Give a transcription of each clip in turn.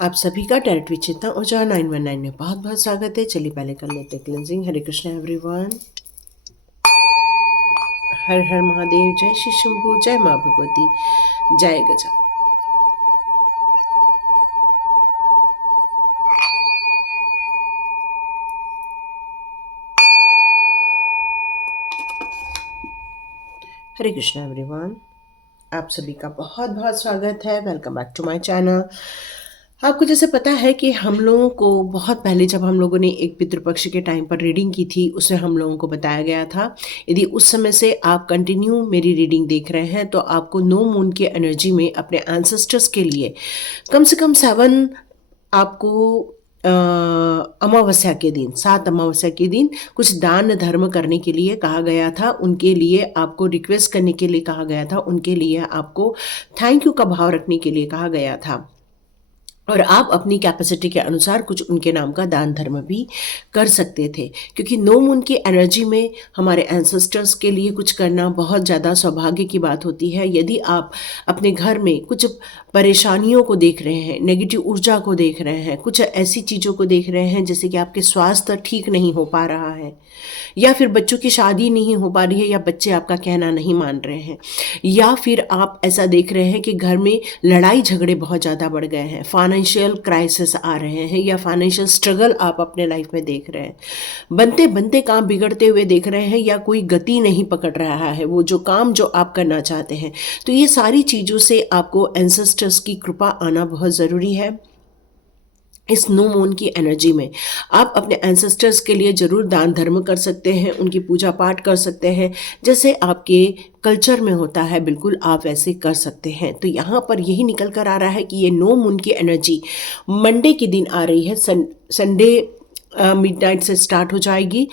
आप सभी का डायरेक्ट विचेतना ऊर्जा 919 में बहुत बहुत स्वागत है। चलिए पहले कर लेते हैं क्लेंजिंग। हरे कृष्णा एवरीवन। हर हर महादेव। जय श्री शंभू। जय माँ भगवती। जय गजा। हरे कृष्णा एवरीवन। आप सभी का बहुत बहुत स्वागत है। Welcome back to my channel. आपको जैसे पता है कि हम लोगों को बहुत पहले जब हम लोगों ने एक पितृपक्ष के टाइम पर रीडिंग की थी, उसमें हम लोगों को बताया गया था, यदि उस समय से आप कंटिन्यू मेरी रीडिंग देख रहे हैं तो आपको नो मून की एनर्जी में अपने एंसेस्टर्स के लिए कम से कम 7 आपको अमावस्या के दिन, 7 अमावस्या के दिन कुछ दान धर्म करने के लिए कहा गया था। उनके लिए आपको रिक्वेस्ट करने के लिए कहा गया था, उनके लिए आपको थैंक यू का भाव रखने के लिए कहा गया था, और आप अपनी कैपेसिटी के अनुसार कुछ उनके नाम का दान धर्म भी कर सकते थे। क्योंकि नो मून की एनर्जी में हमारे एंसेस्टर्स के लिए कुछ करना बहुत ज़्यादा सौभाग्य की बात होती है। यदि आप अपने घर में कुछ परेशानियों को देख रहे हैं, नेगेटिव ऊर्जा को देख रहे हैं, कुछ ऐसी चीज़ों को देख रहे हैं जैसे कि आपके स्वास्थ्य ठीक नहीं हो पा रहा है, या फिर बच्चों की शादी नहीं हो पा रही है, या बच्चे आपका कहना नहीं मान रहे हैं, या फिर आप ऐसा देख रहे हैं कि घर में लड़ाई झगड़े बहुत ज़्यादा बढ़ गए हैं, फाइनेंशियल क्राइसिस आ रहे हैं, या फाइनेंशियल स्ट्रगल आप अपने लाइफ में देख रहे हैं, बनते बनते काम बिगड़ते हुए देख रहे हैं, या कोई गति नहीं पकड़ रहा है वो जो काम जो आप करना चाहते हैं, तो ये सारी चीज़ों से आपको एंसेस्टर्स की कृपा आना बहुत ज़रूरी है। इस नो मून की एनर्जी में आप अपने एंसेस्टर्स के लिए ज़रूर दान धर्म कर सकते हैं, उनकी पूजा पाठ कर सकते हैं, जैसे आपके कल्चर में होता है बिल्कुल आप वैसे कर सकते हैं। तो यहाँ पर यही निकल कर आ रहा है कि ये नो मून की एनर्जी मंडे के दिन आ रही है। संडे मिडनाइट से स्टार्ट हो जाएगी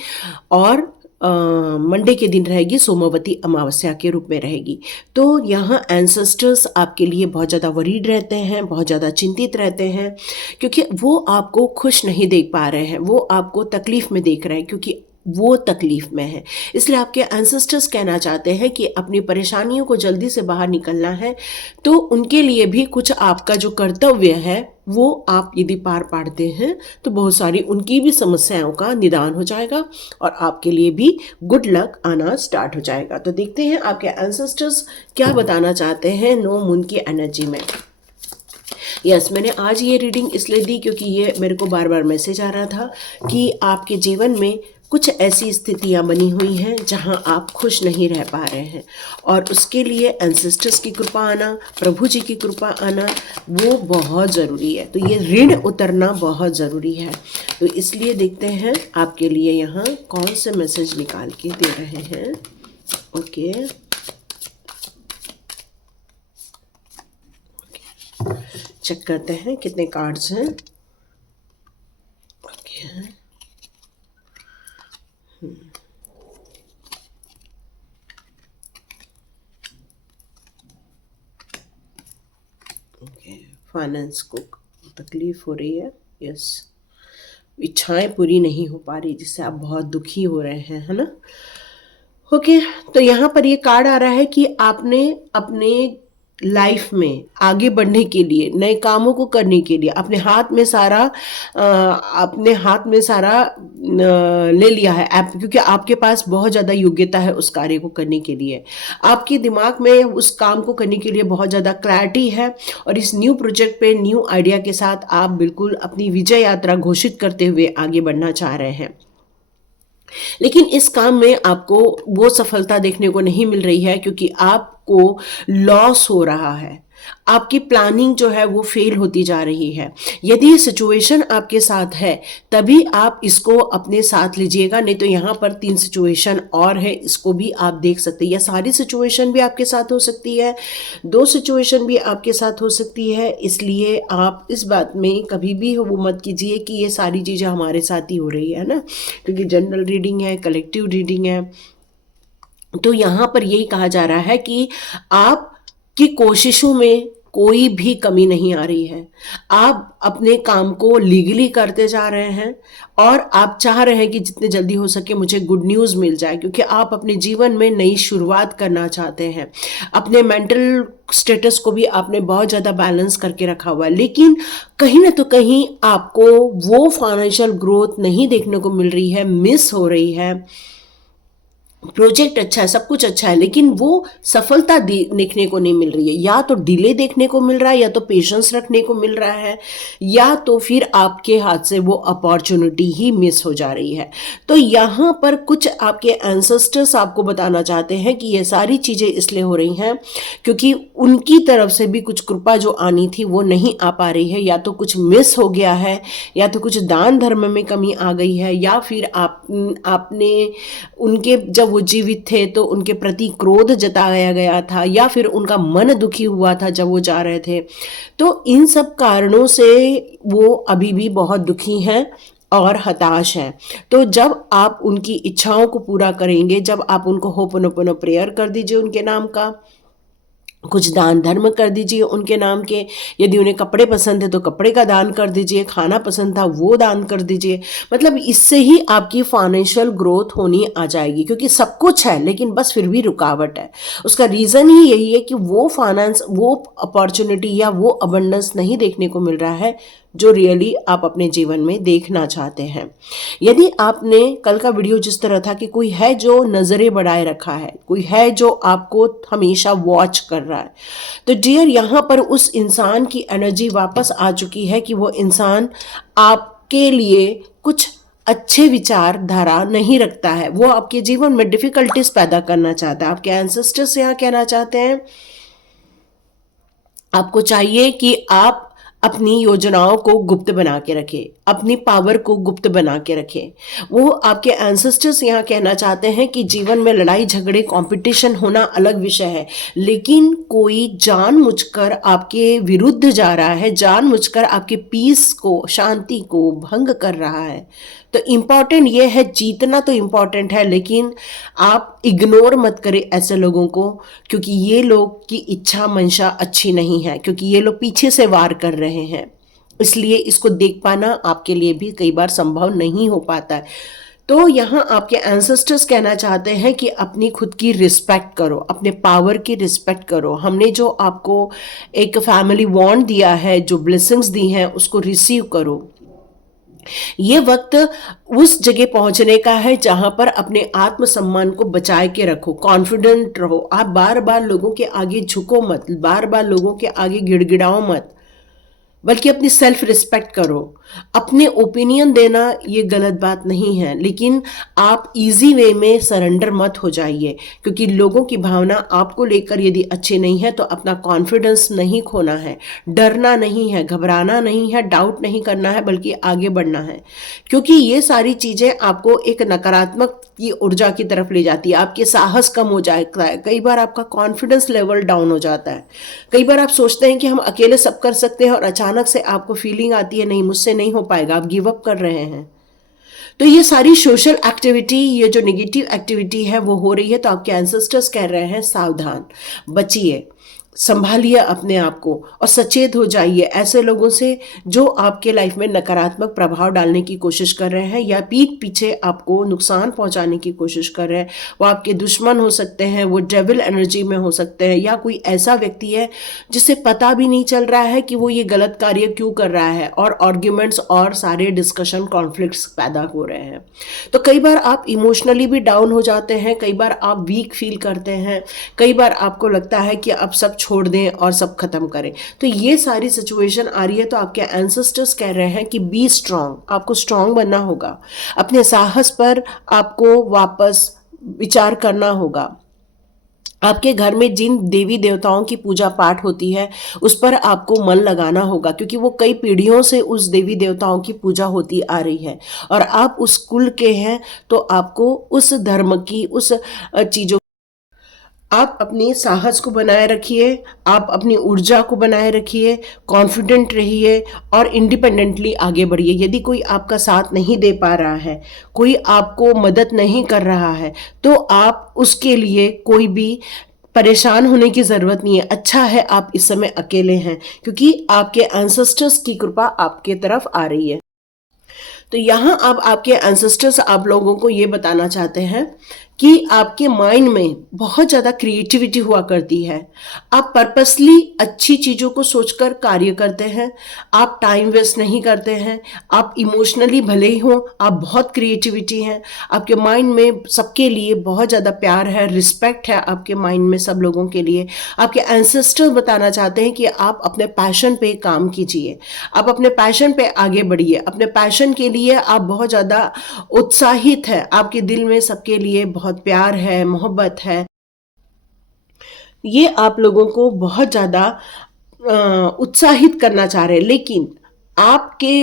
और मंडे के दिन रहेगी, सोमवती अमावस्या के रूप में रहेगी। तो यहाँ एंसेस्टर्स आपके लिए बहुत ज़्यादा वरीड रहते हैं, बहुत ज़्यादा चिंतित रहते हैं, क्योंकि वो आपको खुश नहीं देख पा रहे हैं, वो आपको तकलीफ़ में देख रहे हैं, क्योंकि वो तकलीफ़ में है। इसलिए आपके एंसेस्टर्स कहना चाहते हैं कि अपनी परेशानियों को जल्दी से बाहर निकलना है, तो उनके लिए भी कुछ आपका जो कर्तव्य है वो आप यदि पार पाड़ते हैं तो बहुत सारी उनकी भी समस्याओं का निदान हो जाएगा और आपके लिए भी गुड लक आना स्टार्ट हो जाएगा। तो देखते हैं आपके एंसेस्टर्स क्या बताना चाहते हैं नो मून की एनर्जी में। यस, मैंने आज ये रीडिंग इसलिए दी क्योंकि ये मेरे को बार बार मैसेज आ रहा था कि आपके जीवन में कुछ ऐसी स्थितियां बनी हुई हैं जहां आप खुश नहीं रह पा रहे हैं, और उसके लिए एंसेस्टर्स की कृपा आना, प्रभु जी की कृपा आना वो बहुत ज़रूरी है। तो ये ऋण उतरना बहुत ज़रूरी है। तो इसलिए देखते हैं आपके लिए यहाँ कौन से मैसेज निकाल के दे रहे हैं। ओके, चेक करते हैं कितने कार्ड्स हैं। ओके, ओके, फाइनेंस को तकलीफ हो रही है। यस, इच्छाएं पूरी नहीं हो पा रही जिससे आप बहुत दुखी हो रहे हैं, है ना। ओके, तो यहाँ पर ये कार्ड आ रहा है कि आपने अपने लाइफ में आगे बढ़ने के लिए, नए कामों को करने के लिए अपने हाथ में सारा ले लिया है आप, क्योंकि आपके पास बहुत ज़्यादा योग्यता है उस कार्य को करने के लिए। आपके दिमाग में उस काम को करने के लिए बहुत ज़्यादा क्लैरिटी है, और इस न्यू प्रोजेक्ट पे न्यू आइडिया के साथ आप बिल्कुल अपनी विजय यात्रा घोषित करते हुए आगे बढ़ना चाह रहे हैं। लेकिन इस काम में आपको वो सफलता देखने को नहीं मिल रही है, क्योंकि आपको लॉस हो रहा है, आपकी प्लानिंग जो है वो फेल होती जा रही है। यदि ये सिचुएशन आपके साथ है तभी आप इसको अपने साथ लीजिएगा, नहीं तो यहाँ पर 3 सिचुएशन और है, इसको भी आप देख सकते हैं। या सारी सिचुएशन भी आपके साथ हो सकती है, 2 सिचुएशन भी आपके साथ हो सकती है। इसलिए आप इस बात में कभी भी वो मत कीजिए कि ये सारी चीज़ें हमारे साथ ही हो रही है ना, क्योंकि जनरल रीडिंग है, कलेक्टिव रीडिंग है। तो यहाँ पर यही कहा जा रहा है कि आप की कोशिशों में कोई भी कमी नहीं आ रही है। आप अपने काम को लीगली करते जा रहे हैं और आप चाह रहे हैं कि जितने जल्दी हो सके मुझे गुड न्यूज़ मिल जाए, क्योंकि आप अपने जीवन में नई शुरुआत करना चाहते हैं। अपने मेंटल स्टेटस को भी आपने बहुत ज़्यादा बैलेंस करके रखा हुआ है, लेकिन कहीं ना तो कहीं आपको वो फाइनेंशियल ग्रोथ नहीं देखने को मिल रही है, मिस हो रही है। प्रोजेक्ट अच्छा है, सब कुछ अच्छा है, लेकिन वो सफलता देखने को नहीं मिल रही है। या तो डिले देखने को मिल रहा है, या तो पेशेंस रखने को मिल रहा है, या तो फिर आपके हाथ से वो अपॉर्चुनिटी ही मिस हो जा रही है। तो यहाँ पर कुछ आपके एंसेस्टर्स आपको बताना चाहते हैं कि ये सारी चीज़ें इसलिए हो रही हैं क्योंकि उनकी तरफ से भी कुछ कृपा जो आनी थी वो नहीं आ पा रही है। या तो कुछ मिस हो गया है, या तो कुछ दान धर्म में कमी आ गई है, या फिर आपने उनके जब वो जीवित थे तो उनके प्रति क्रोध जताया गया था, या फिर उनका मन दुखी हुआ था जब वो जा रहे थे। तो इन सब कारणों से वो अभी भी बहुत दुखी हैं और हताश हैं। तो जब आप उनकी इच्छाओं को पूरा करेंगे, जब आप उनको होपोनोपोनो प्रेयर कर दीजिए उनके नाम का, कुछ दान धर्म कर दीजिए उनके नाम के। यदि उन्हें कपड़े पसंद है तो कपड़े का दान कर दीजिए, खाना पसंद था वो दान कर दीजिए। मतलब इससे ही आपकी फाइनेंशियल ग्रोथ होनी आ जाएगी, क्योंकि सब कुछ है लेकिन बस फिर भी रुकावट है। उसका रीज़न ही यही है कि वो फाइनेंस, वो अपॉर्चुनिटी या वो अबंडेंस नहीं देखने को मिल रहा है जो रियली आप अपने जीवन में देखना चाहते हैं। यदि आपने कल का वीडियो जिस तरह था कि कोई है जो नज़रें बढ़ाए रखा है, कोई है जो आपको हमेशा वॉच कर रहा है, तो डियर यहाँ पर उस इंसान की एनर्जी वापस आ चुकी है कि वो इंसान आपके लिए कुछ अच्छे विचारधारा नहीं रखता है। वो आपके जीवन में डिफिकल्टीज पैदा करना चाहता है। आपके एंसेस्टर्स यहाँ कहना चाहते हैं आपको चाहिए कि आप अपनी योजनाओं को गुप्त बना के रखें, अपनी पावर को गुप्त बना के रखें। वो आपके एंसेस्टर्स यहाँ कहना चाहते हैं कि जीवन में लड़ाई झगड़े कंपटीशन होना अलग विषय है, लेकिन कोई जानबूझकर आपके विरुद्ध जा रहा है, जानबूझकर आपके पीस को, शांति को भंग कर रहा है। तो इम्पॉर्टेंट ये है, जीतना तो इम्पॉर्टेंट है, लेकिन आप इग्नोर मत करें ऐसे लोगों को, क्योंकि ये लोग की इच्छा मंशा अच्छी नहीं है, क्योंकि ये लोग पीछे से वार कर रहे हैं। इसलिए इसको देख पाना आपके लिए भी कई बार संभव नहीं हो पाता है। तो यहाँ आपके एंसेस्टर्स कहना चाहते हैं कि अपनी खुद की रिस्पेक्ट करो, अपने पावर की रिस्पेक्ट करो। हमने जो आपको एक फैमिली बॉन्ड दिया है, जो ब्लेसिंग्स दी हैं, उसको रिसीव करो। ये वक्त उस जगह पहुंचने का है जहां पर अपने आत्मसम्मान को बचाए के रखो, कॉन्फिडेंट रहो। आप बार बार लोगों के आगे झुको मत, बार बार लोगों के आगे गिड़गिड़ाओ मत, बल्कि अपनी सेल्फ रिस्पेक्ट करो। अपने ओपिनियन देना ये गलत बात नहीं है, लेकिन आप इजी वे में सरेंडर मत हो जाइए, क्योंकि लोगों की भावना आपको लेकर यदि अच्छी नहीं है तो अपना कॉन्फिडेंस नहीं खोना है, डरना नहीं है, घबराना नहीं है, डाउट नहीं करना है, बल्कि आगे बढ़ना है। क्योंकि ये सारी चीज़ें आपको एक नकारात्मक की ऊर्जा की तरफ ले जाती है। आपके साहस कम हो जाता है, कई बार आपका कॉन्फिडेंस लेवल डाउन हो जाता है। कई बार आप सोचते हैं कि हम अकेले सब कर सकते हैं और अचानक से आपको फीलिंग आती है नहीं, मुझसे नहीं हो पाएगा, आप गिव अप कर रहे हैं। तो ये सारी सोशल एक्टिविटी, ये जो नेगेटिव एक्टिविटी है वो हो रही है। तो आपके एंसेस्टर्स कह रहे हैं सावधान, बचिए, संभालिए अपने आप को और सचेत हो जाइए ऐसे लोगों से जो आपके लाइफ में नकारात्मक प्रभाव डालने की कोशिश कर रहे हैं या पीठ पीछे आपको नुकसान पहुंचाने की कोशिश कर रहे हैं। वो आपके दुश्मन हो सकते हैं, वो डेविल एनर्जी में हो सकते हैं, या कोई ऐसा व्यक्ति है जिसे पता भी नहीं चल रहा है कि वो ये गलत कार्य क्यों कर रहा है, और आर्ग्यूमेंट्स और सारे डिस्कशन कॉन्फ्लिक्ट्स पैदा हो रहे हैं। तो कई बार आप इमोशनली भी डाउन हो जाते हैं, कई बार आप वीक फील करते हैं, कई बार आपको लगता है कि अब सब छोड़ दें और सब खत्म करें। तो ये सारी सिचुएशन आ रही है। तो आपके एंसेस्टर्स कह रहे हैं कि बी स्ट्रांग, आपको स्ट्रांग बनना होगा, अपने साहस पर आपको वापस विचार करना होगा। आपके घर में जिन देवी देवताओं की पूजा पाठ होती है उस पर आपको मन लगाना होगा, क्योंकि वो कई पीढ़ियों से उस देवी देवताओं की पूजा होती आ रही है और आप उस कुल के हैं। तो आपको उस धर्म की, उस चीज़ों, आप अपनी साहस को बनाए रखिए, आप अपनी ऊर्जा को बनाए रखिए, कॉन्फिडेंट रहिए और इंडिपेंडेंटली आगे बढ़िए। यदि कोई आपका साथ नहीं दे पा रहा है, कोई आपको मदद नहीं कर रहा है, तो आप उसके लिए कोई भी परेशान होने की ज़रूरत नहीं है। अच्छा है आप इस समय अकेले हैं, क्योंकि आपके एंसेस्टर्स की कृपा आपके तरफ आ रही है। तो यहाँ अब आपके एंसेस्टर्स आप लोगों को ये बताना चाहते हैं कि आपके माइंड में बहुत ज़्यादा क्रिएटिविटी हुआ करती है। आप पर्पसली अच्छी चीज़ों को सोचकर कार्य करते हैं, आप टाइम वेस्ट नहीं करते हैं, आप इमोशनली भले ही हों, आप बहुत क्रिएटिविटी हैं, आपके माइंड में सबके लिए बहुत ज़्यादा प्यार है, रिस्पेक्ट है आपके माइंड में सब लोगों के लिए। आपके एंसेस्टर्स बताना चाहते हैं कि आप अपने पैशन पे काम कीजिए, आप अपने पैशन पे आगे बढ़िए, अपने पैशन के लिए आप बहुत ज़्यादा उत्साहित है, आपके दिल में सबके लिए बहुत प्यार है, मोहब्बत है। ये आप लोगों को बहुत ज़्यादा उत्साहित करना चाह रहे हैं, लेकिन आपके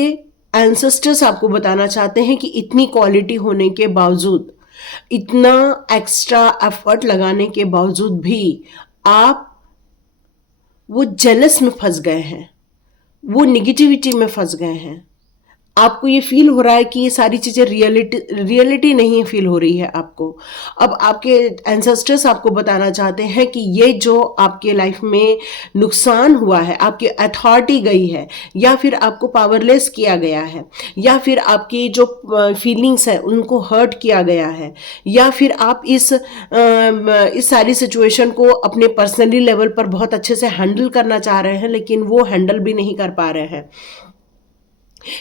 एंसेस्टर्स आपको बताना चाहते हैं कि इतनी क्वालिटी होने के बावजूद, इतना एक्स्ट्रा एफर्ट लगाने के बावजूद भी आप वो जेलस में फंस गए हैं, वो निगेटिविटी में फंस गए हैं। आपको ये फील हो रहा है कि ये सारी चीज़ें रियलिटी नहीं फील हो रही है आपको। अब आपके एंसेस्टर्स आपको बताना चाहते हैं कि ये जो आपके लाइफ में नुकसान हुआ है, आपकी अथॉरिटी गई है, या फिर आपको पावरलेस किया गया है, या फिर आपकी जो फीलिंग्स है उनको हर्ट किया गया है, या फिर आप इस सारी सिचुएशन को अपने पर्सनली लेवल पर बहुत अच्छे से हैंडल करना चाह रहे हैं, लेकिन वो हैंडल भी नहीं कर पा रहे हैं,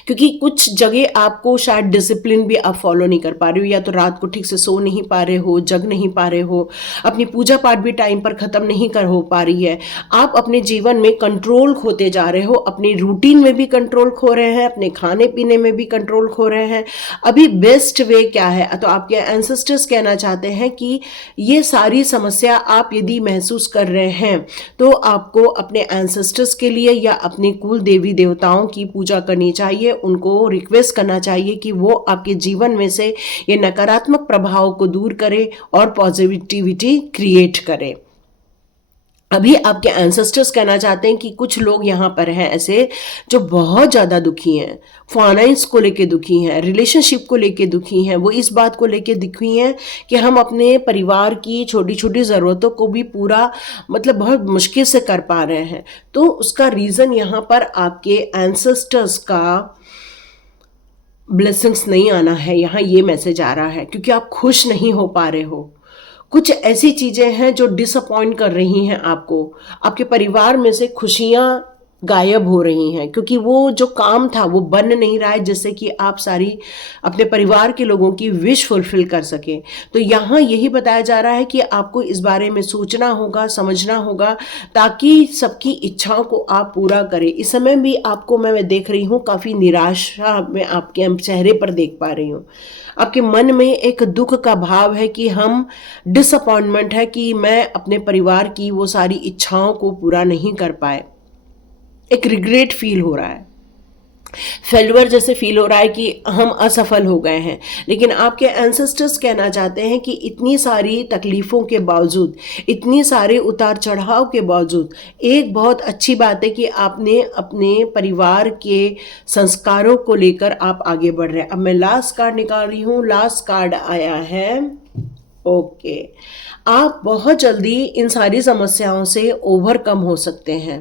क्योंकि कुछ जगह आपको शायद डिसिप्लिन भी आप फॉलो नहीं कर पा रहे हो, या तो रात को ठीक से सो नहीं पा रहे हो, जग नहीं पा रहे हो, अपनी पूजा पाठ भी टाइम पर ख़त्म नहीं कर हो पा रही है, आप अपने जीवन में कंट्रोल खोते जा रहे हो, अपनी रूटीन में भी कंट्रोल खो रहे हैं, अपने खाने पीने में भी कंट्रोल खो रहे हैं। अभी बेस्ट वे क्या है? तो आपके एंसेस्टर्स कहना चाहते हैं कि ये सारी समस्या आप यदि महसूस कर रहे हैं, तो आपको अपने एंसेस्टर्स के लिए या अपने कुल देवी देवताओं की पूजा करनी चाहिए, उनको रिक्वेस्ट करना चाहिए कि वो आपके जीवन में से ये नकारात्मक प्रभाव को दूर करे और पॉजिटिविटी क्रिएट करे। अभी आपके एंसेस्टर्स कहना चाहते हैं कि कुछ लोग यहाँ पर हैं ऐसे जो बहुत ज़्यादा दुखी हैं, फाइनेंस को लेके दुखी हैं, रिलेशनशिप को लेके दुखी हैं, वो इस बात को लेके दुखी हैं कि हम अपने परिवार की छोटी छोटी ज़रूरतों को भी पूरा मतलब बहुत मुश्किल से कर पा रहे हैं। तो उसका रीज़न यहाँ पर आपके एंसेस्टर्स का ब्लेसिंग्स नहीं आना है, यहाँ ये मैसेज आ रहा है, क्योंकि आप खुश नहीं हो पा रहे हो। कुछ ऐसी चीज़ें हैं जो डिसअपॉइंट कर रही हैं आपको, आपके परिवार में से खुशियाँ गायब हो रही हैं, क्योंकि वो जो काम था वो बन नहीं रहा है जिससे कि आप सारी अपने परिवार के लोगों की विश फुलफिल कर सकें। तो यहाँ यही बताया जा रहा है कि आपको इस बारे में सोचना होगा, समझना होगा, ताकि सबकी इच्छाओं को आप पूरा करें। इस समय भी आपको मैं देख रही हूँ काफ़ी निराशा मैं आपके चेहरे पर देख पा रही हूँ। आपके मन में एक दुख का भाव है कि हम डिसअपॉइंटमेंट है कि मैं अपने परिवार की वो सारी इच्छाओं को पूरा नहीं कर पाए, एक रिग्रेट फील हो रहा है, फेल्यूर जैसे फील हो रहा है कि हम असफल हो गए हैं। लेकिन आपके एंसेस्टर्स कहना चाहते हैं कि इतनी सारी तकलीफ़ों के बावजूद, इतनी सारे उतार चढ़ाव के बावजूद, एक बहुत अच्छी बात है कि आपने अपने परिवार के संस्कारों को लेकर आप आगे बढ़ रहे हैं। अब मैं लास्ट कार्ड निकाल रही हूँ, लास्ट कार्ड आया है ओके। आप बहुत जल्दी इन सारी समस्याओं से ओवरकम हो सकते हैं।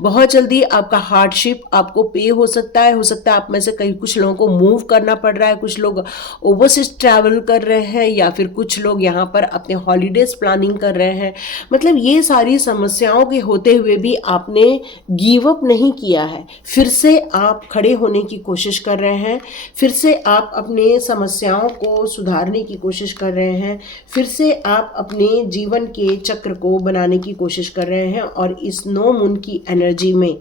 बहुत जल्दी आपका हार्डशिप आपको पे हो सकता है आप में से कई कुछ लोगों को मूव करना पड़ रहा है, कुछ लोग ओवरसीज ट्रैवल कर रहे हैं, या फिर कुछ लोग यहाँ पर अपने हॉलीडेज प्लानिंग कर रहे हैं। मतलब ये सारी समस्याओं के होते हुए भी आपने गिव अप नहीं किया है, फिर से आप खड़े होने की कोशिश कर रहे हैं, फिर से आप अपने समस्याओं को सुधारने की कोशिश कर रहे हैं, फिर से आप अपने जीवन के चक्र को बनाने की कोशिश कर रहे हैं। और इस नो मून की एनर्जी में,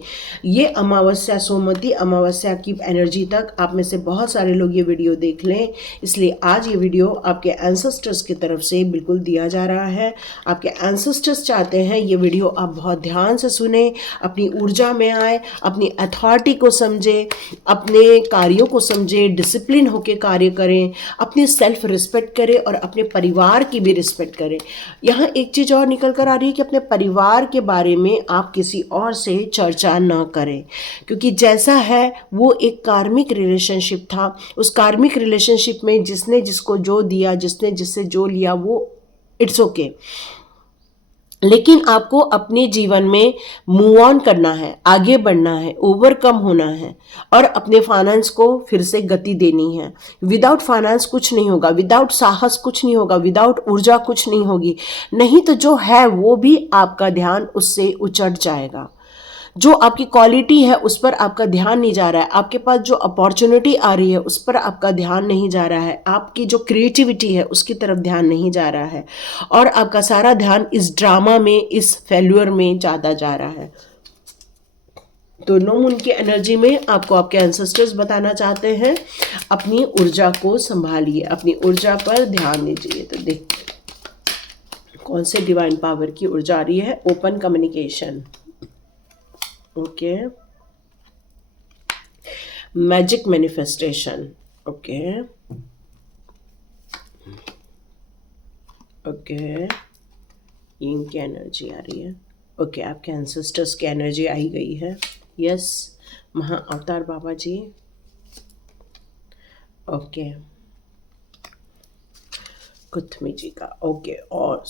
ये अमावस्या, सोमवती अमावस्या की एनर्जी तक आप में से बहुत सारे लोग ये वीडियो देख लें, इसलिए आज ये वीडियो आपके एंसेस्टर्स की तरफ से बिल्कुल दिया जा रहा है। आपके एंसेस्टर्स चाहते हैं ये वीडियो आप बहुत ध्यान से सुने, अपनी ऊर्जा में आए, अपनी अथॉरिटी को समझे, अपने कार्यों को समझे, डिसिप्लिन होकर कार्य करें, अपनी सेल्फ रिस्पेक्ट करें और अपने परिवार की भी रिस्पेक्ट करें। यहाँ एक चीज़ और निकल कर आ रही है कि अपने परिवार के बारे में आप किसी और से चर्चा ना करें, क्योंकि जैसा है वो एक कार्मिक रिलेशनशिप था, उस कार्मिक रिलेशनशिप में जिसने जिसको जो दिया, जिसने जिससे जो लिया, वो इट्स ओके। लेकिन आपको अपने जीवन में मूव ऑन करना है, आगे बढ़ना है, ओवरकम होना है और अपने फाइनेंस को फिर से गति देनी है। विदाउट फाइनेंस कुछ नहीं होगा, विदाउट साहस कुछ नहीं होगा, विदाउट ऊर्जा कुछ नहीं होगी। नहीं तो जो है वो भी आपका ध्यान उससे उचट जाएगा। जो आपकी क्वालिटी है उस पर आपका ध्यान नहीं जा रहा है, आपके पास जो अपॉर्चुनिटी आ रही है उस पर आपका ध्यान नहीं जा रहा है, आपकी जो क्रिएटिविटी है उसकी तरफ ध्यान नहीं जा रहा है और आपका सारा ध्यान इस ड्रामा में, इस फेल्यूर में ज़्यादा जा रहा है। तो नो मून की एनर्जी में आपको आपके एंसेस्टर्स बताना चाहते हैं, अपनी ऊर्जा को संभालिए, अपनी ऊर्जा पर ध्यान दीजिए। तो देखिए कौन से डिवाइन पावर की ऊर्जा आ रही है। Open communication, okay, magic manifestation, okay okay, इनकी एनर्जी आ रही है। ओके, आपके एंसेस्टर्स की एनर्जी आई गई है। यस, महा अवतार बाबा जी। ओके, कुथमी जी का, ओके, और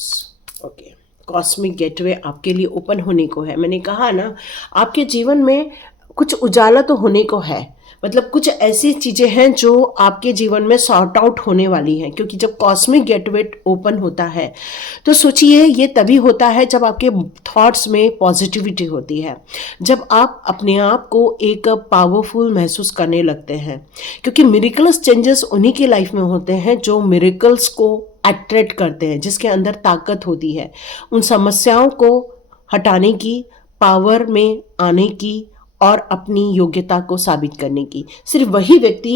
ओके, कॉस्मिक गेटवे आपके लिए ओपन होने को है। मैंने कहा ना, आपके जीवन में कुछ उजाला तो होने को है, मतलब कुछ ऐसी चीज़ें हैं जो आपके जीवन में सॉर्ट आउट होने वाली हैं। क्योंकि जब कॉस्मिक गेटवे ओपन होता है तो सोचिए ये तभी होता है जब आपके थॉट्स में पॉजिटिविटी होती है, जब आप अपने आप को एक पावरफुल महसूस करने लगते हैं। क्योंकि मिरेकल्स चेंजेस उन्हीं की लाइफ में होते हैं जो मिरेकल्स को अट्रैक्ट करते हैं, जिसके अंदर ताकत होती है उन समस्याओं को हटाने की, पावर में आने की और अपनी योग्यता को साबित करने की। सिर्फ वही व्यक्ति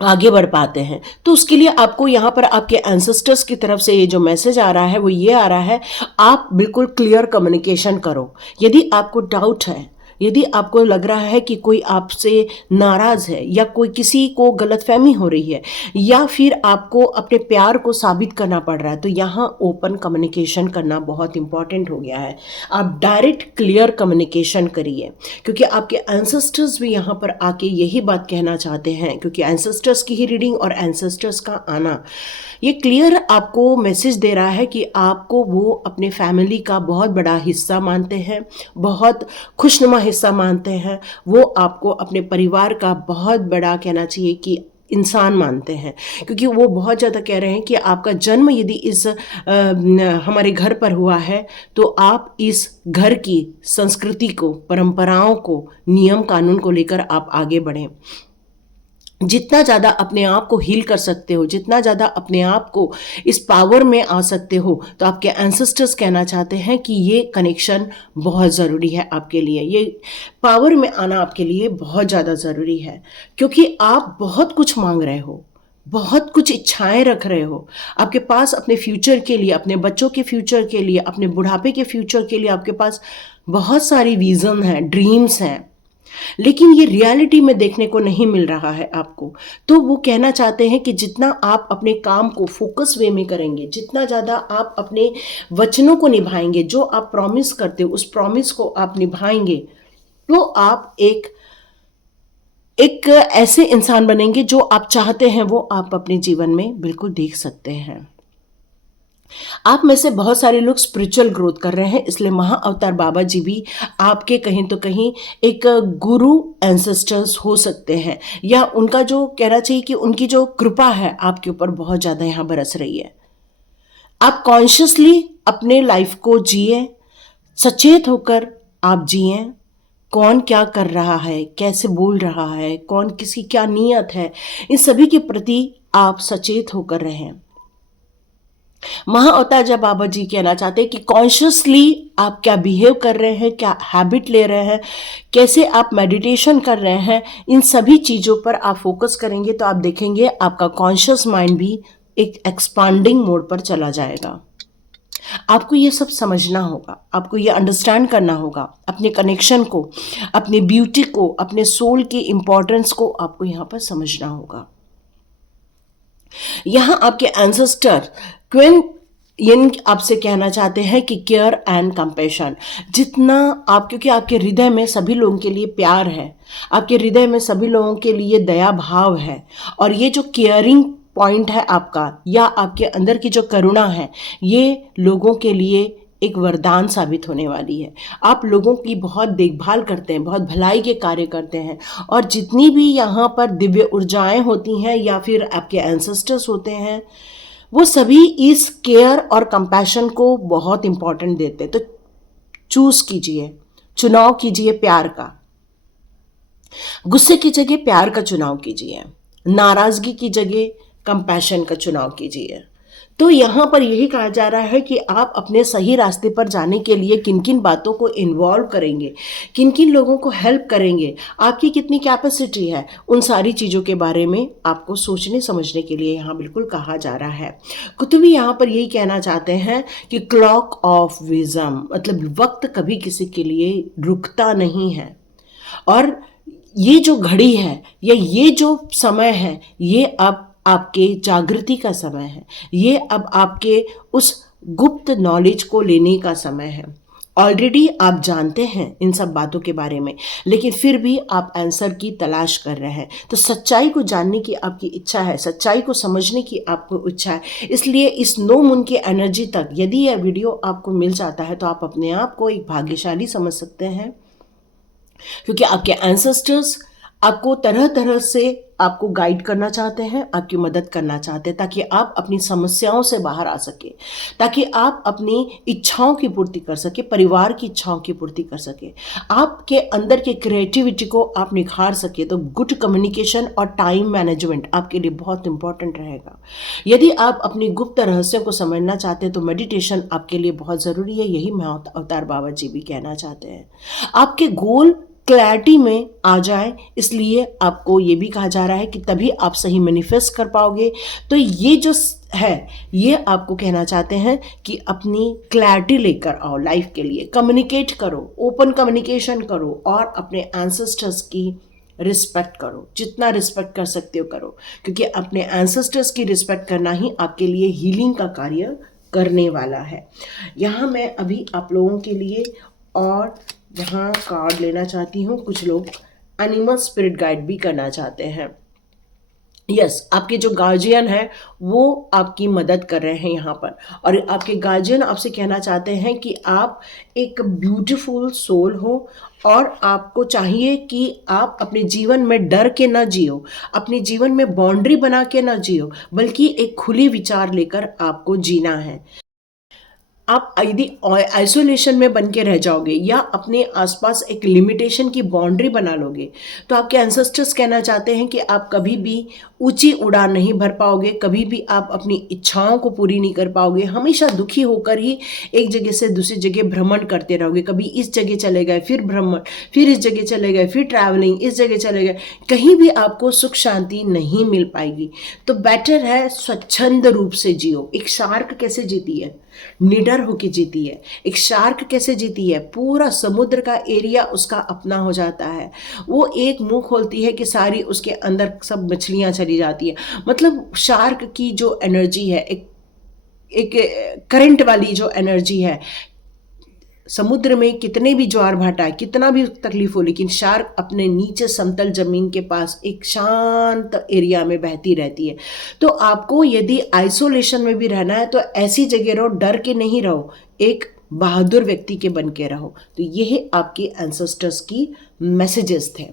आगे बढ़ पाते हैं। तो उसके लिए आपको यहाँ पर आपके एंसेस्टर्स की तरफ से ये जो मैसेज आ रहा है वो ये आ रहा है, आप बिल्कुल क्लियर कम्युनिकेशन करो। यदि आपको डाउट है, यदि आपको लग रहा है कि कोई आपसे नाराज़ है या कोई किसी को गलतफहमी हो रही है या फिर आपको अपने प्यार को साबित करना पड़ रहा है, तो यहाँ ओपन कम्युनिकेशन करना बहुत इंपॉर्टेंट हो गया है। आप डायरेक्ट क्लियर कम्युनिकेशन करिए, क्योंकि आपके एंसेस्टर्स भी यहाँ पर आके यही बात कहना चाहते हैं। क्योंकि एंसेस्टर्स की ही रीडिंग और एंसेस्टर्स का आना ये क्लियर आपको मैसेज दे रहा है कि आपको वो अपने फैमिली का बहुत बड़ा हिस्सा मानते हैं, बहुत खुशनुमा हिस्सा मानते हैं। वो आपको अपने परिवार का बहुत बड़ा, कहना चाहिए कि इंसान मानते हैं। क्योंकि वो बहुत ज़्यादा कह रहे हैं कि आपका जन्म यदि इस हमारे घर पर हुआ है तो आप इस घर की संस्कृति को, परंपराओं को, नियम कानून को लेकर आप आगे बढ़ें। जितना ज़्यादा अपने आप को हील कर सकते हो, जितना ज़्यादा अपने आप को इस पावर में आ सकते हो, तो आपके एंसेस्टर्स कहना चाहते हैं कि ये कनेक्शन बहुत ज़रूरी है आपके लिए, ये पावर में आना आपके लिए बहुत ज़्यादा ज़रूरी है। क्योंकि आप बहुत कुछ मांग रहे हो, बहुत कुछ इच्छाएं रख रहे हो। आपके पास अपने फ्यूचर के लिए, अपने बच्चों के फ्यूचर के लिए, अपने बुढ़ापे के फ्यूचर के लिए आपके पास बहुत सारी विज़न हैं, ड्रीम्स हैं, लेकिन ये रियलिटी में देखने को नहीं मिल रहा है आपको। तो वो कहना चाहते हैं कि जितना आप अपने काम को फोकस वे में करेंगे, जितना ज़्यादा आप अपने वचनों को निभाएंगे, जो आप प्रॉमिस करते हो उस प्रॉमिस को आप निभाएंगे, तो आप एक ऐसे इंसान बनेंगे जो आप चाहते हैं वो आप अपने जीवन में बिल्कुल देख सकते हैं। आप में से बहुत सारे लोग स्पिरिचुअल ग्रोथ कर रहे हैं, इसलिए महा अवतार बाबा जी भी आपके कहीं तो कहीं एक गुरु एंसेस्टर्स हो सकते हैं, या उनका जो कहना चाहिए कि उनकी जो कृपा है आपके ऊपर बहुत ज़्यादा यहाँ बरस रही है। आप कॉन्शियसली अपने लाइफ को जिए, सचेत होकर आप जिए। कौन क्या कर रहा है, कैसे बोल रहा है, कौन किसी क्या नीयत है, इन सभी के प्रति आप सचेत होकर रहें। महा अवतार जब बाबा जी कहना चाहते हैं कि कॉन्शियसली आप क्या बिहेव कर रहे हैं, क्या हैबिट ले रहे हैं, कैसे आप मेडिटेशन कर रहे हैं, इन सभी चीज़ों पर आप फोकस करेंगे तो आप देखेंगे आपका कॉन्शियस माइंड भी एक एक्सपांडिंग मोड पर चला जाएगा। आपको ये सब समझना होगा, आपको ये अंडरस्टैंड करना होगा, अपने कनेक्शन को, अपनी ब्यूटी को, अपने सोल की इम्पोर्टेंस को आपको यहाँ पर समझना होगा। यहाँ आपके एंसेस्टर क्वीन यिन आपसे कहना चाहते हैं कि केयर एंड कंपैशन, जितना आप, क्योंकि आपके हृदय में सभी लोगों के लिए प्यार है, आपके हृदय में सभी लोगों के लिए दया भाव है, और ये जो केयरिंग पॉइंट है आपका, या आपके अंदर की जो करुणा है, ये लोगों के लिए एक वरदान साबित होने वाली है। आप लोगों की बहुत देखभाल करते हैं, बहुत भलाई के कार्य करते हैं, और जितनी भी यहाँ पर दिव्य ऊर्जाएं होती हैं या फिर आपके एंसेस्टर्स होते हैं, वो सभी इस केयर और कंपैशन को बहुत इम्पोर्टेंट देते हैं। तो चूज कीजिए, चुनाव कीजिए प्यार का। गुस्से की जगह प्यार का चुनाव कीजिए, नाराजगी की जगह कंपैशन का चुनाव कीजिए। तो यहाँ पर यही कहा जा रहा है कि आप अपने सही रास्ते पर जाने के लिए किन किन बातों को इन्वॉल्व करेंगे, किन किन लोगों को हेल्प करेंगे, आपकी कितनी कैपेसिटी है, उन सारी चीज़ों के बारे में आपको सोचने समझने के लिए यहाँ बिल्कुल कहा जा रहा है। कुतुबी यहाँ पर यही कहना चाहते हैं कि क्लॉक ऑफ विजम, मतलब वक्त कभी किसी के लिए रुकता नहीं है, और ये जो घड़ी है या ये जो समय है, ये अब आपके जागृति का समय है, ये अब आपके उस गुप्त नॉलेज को लेने का समय है। ऑलरेडी आप जानते हैं इन सब बातों के बारे में, लेकिन फिर भी आप आंसर की तलाश कर रहे हैं। तो सच्चाई को जानने की आपकी इच्छा है, सच्चाई को समझने की आपको इच्छा है। इसलिए इस नो मून की एनर्जी तक यदि यह वीडियो आपको मिल जाता है तो आप अपने आप को एक भाग्यशाली समझ सकते हैं, क्योंकि आपके एंसेस्टर्स आपको तरह तरह से आपको गाइड करना चाहते हैं, आपकी मदद करना चाहते हैं, ताकि आप अपनी समस्याओं से बाहर आ सके, ताकि आप अपनी इच्छाओं की पूर्ति कर सके, परिवार की इच्छाओं की पूर्ति कर सके, आपके अंदर के क्रिएटिविटी को आप निखार सके। तो गुड कम्युनिकेशन और टाइम मैनेजमेंट आपके लिए बहुत इंपॉर्टेंट रहेगा। यदि आप अपनी गुप्त रहस्यों को समझना चाहते हैं तो मेडिटेशन आपके लिए बहुत ज़रूरी है। यही मैं अवतार बाबा जी भी कहना चाहते हैं। आपके गोल क्लैरिटी में आ जाए, इसलिए आपको ये भी कहा जा रहा है कि तभी आप सही मैनिफेस्ट कर पाओगे। तो ये जो है, ये आपको कहना चाहते हैं कि अपनी क्लैरिटी लेकर आओ लाइफ के लिए, कम्युनिकेट करो, ओपन कम्युनिकेशन करो, और अपने एंसेस्टर्स की रिस्पेक्ट करो, जितना रिस्पेक्ट कर सकते हो करो, क्योंकि अपने एंसेस्टर्स की रिस्पेक्ट करना ही आपके लिए हीलिंग का कार्य करने वाला है। यहाँ मैं अभी आप लोगों के लिए और यहाँ कार्ड लेना चाहती हूँ। कुछ लोग एनिमल स्पिरिट गाइड भी करना चाहते हैं। यस, आपके जो गार्जियन है वो आपकी मदद कर रहे हैं यहाँ पर, और आपके गार्जियन आपसे कहना चाहते हैं कि आप एक ब्यूटीफुल सोल हो, और आपको चाहिए कि आप अपने जीवन में डर के ना जियो, अपने जीवन में बाउंड्री बना के ना जियो, बल्कि एक खुली विचार लेकर आपको जीना है। आप यदि आइसोलेशन में बन के रह जाओगे या अपने आसपास एक लिमिटेशन की बाउंड्री बना लोगे, तो आपके एंसेस्टर्स कहना चाहते हैं कि आप कभी भी ऊंची उड़ान नहीं भर पाओगे, कभी भी आप अपनी इच्छाओं को पूरी नहीं कर पाओगे। हमेशा दुखी होकर ही एक जगह से दूसरी जगह भ्रमण करते रहोगे। कभी इस जगह चले गए, फिर भ्रमण, फिर इस जगह चले गए, फिर ट्रैवलिंग, इस जगह चले गए, कहीं भी आपको सुख शांति नहीं मिल पाएगी। तो बेटर है स्वच्छंद रूप से जियो। एक शार्क कैसे जीती है? निडर होके जीती है। एक शार्क कैसे जीती है? पूरा समुद्र का एरिया उसका अपना हो जाता है। वो एक मुंह खोलती है कि सारी उसके अंदर सब मछलियां चली जाती है। मतलब शार्क की जो एनर्जी है, एक करंट वाली जो एनर्जी है, समुद्र में कितने भी ज्वार भाटा है, कितना भी तकलीफ हो, लेकिन शार्क अपने नीचे समतल जमीन के पास एक शांत एरिया में बहती रहती है। तो आपको यदि आइसोलेशन में भी रहना है तो ऐसी जगह रहो, डर के नहीं रहो, एक बहादुर व्यक्ति के बन के रहो। तो ये आपके एंसेस्टर्स की मैसेजेस थे।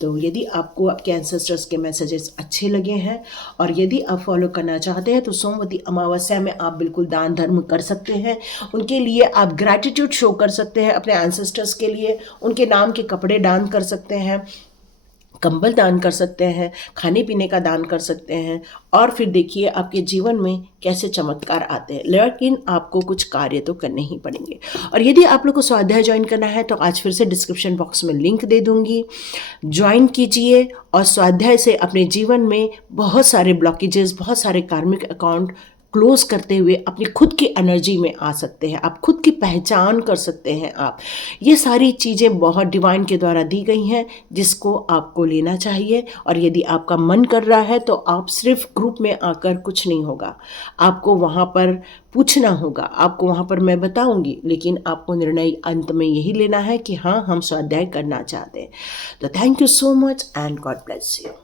तो यदि आपको आपके एंसेस्टर्स के मैसेजेस अच्छे लगे हैं और यदि आप फॉलो करना चाहते हैं तो सोमवती अमावस्या में आप बिल्कुल दान धर्म कर सकते हैं। उनके लिए आप ग्रैटिट्यूड शो कर सकते हैं, अपने एंसेस्टर्स के लिए उनके नाम के कपड़े दान कर सकते हैं, कंबल दान कर सकते हैं, खाने पीने का दान कर सकते हैं, और फिर देखिए आपके जीवन में कैसे चमत्कार आते हैं। लेकिन आपको कुछ कार्य तो करने ही पड़ेंगे। और यदि आप लोग को स्वाध्याय ज्वाइन करना है तो आज फिर से डिस्क्रिप्शन बॉक्स में लिंक दे दूंगी, ज्वाइन कीजिए और स्वाध्याय से अपने जीवन में बहुत सारे ब्लॉकेजेस, बहुत सारे कार्मिक अकाउंट क्लोज करते हुए अपनी खुद की एनर्जी में आ सकते हैं। आप खुद की पहचान कर सकते हैं। आप ये सारी चीज़ें बहुत डिवाइन के द्वारा दी गई हैं, जिसको आपको लेना चाहिए। और यदि आपका मन कर रहा है तो आप सिर्फ ग्रुप में आकर कुछ नहीं होगा, आपको वहाँ पर पूछना होगा, आपको वहाँ पर मैं बताऊंगी, लेकिन आपको निर्णय अंत में यही लेना है कि हाँ, हम स्वाध्याय करना चाहते हैं। तो thank you so much and God bless you.